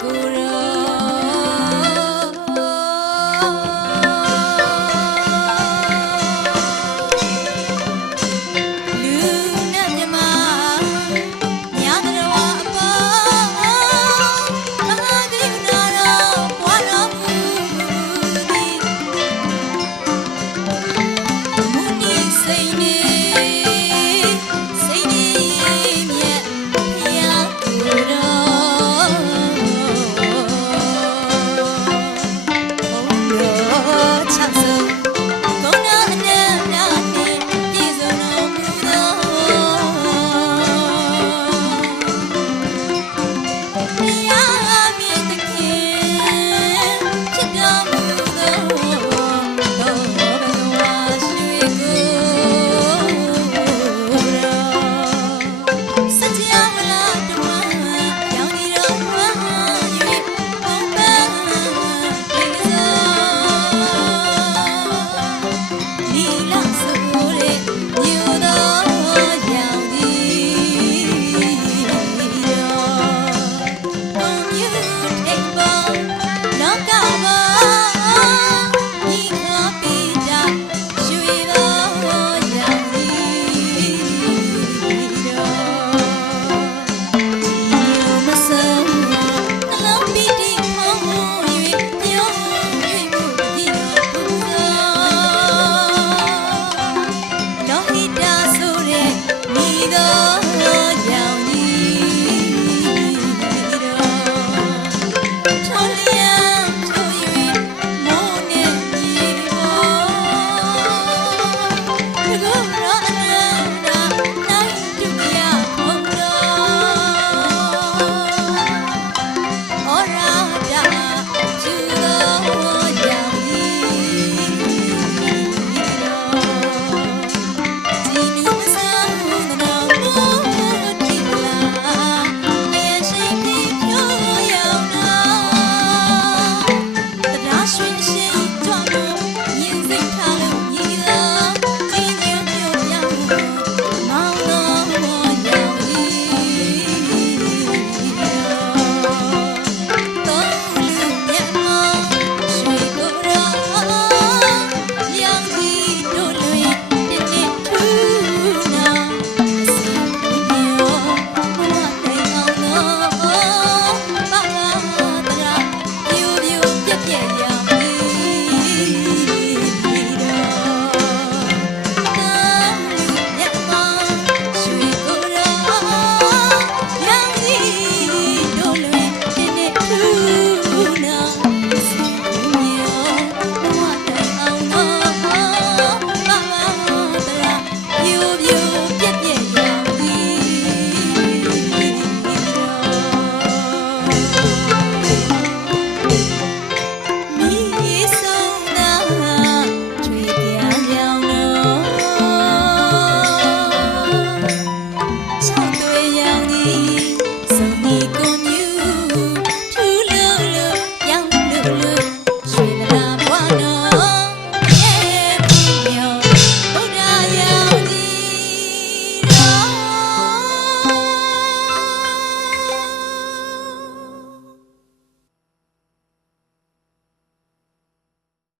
故人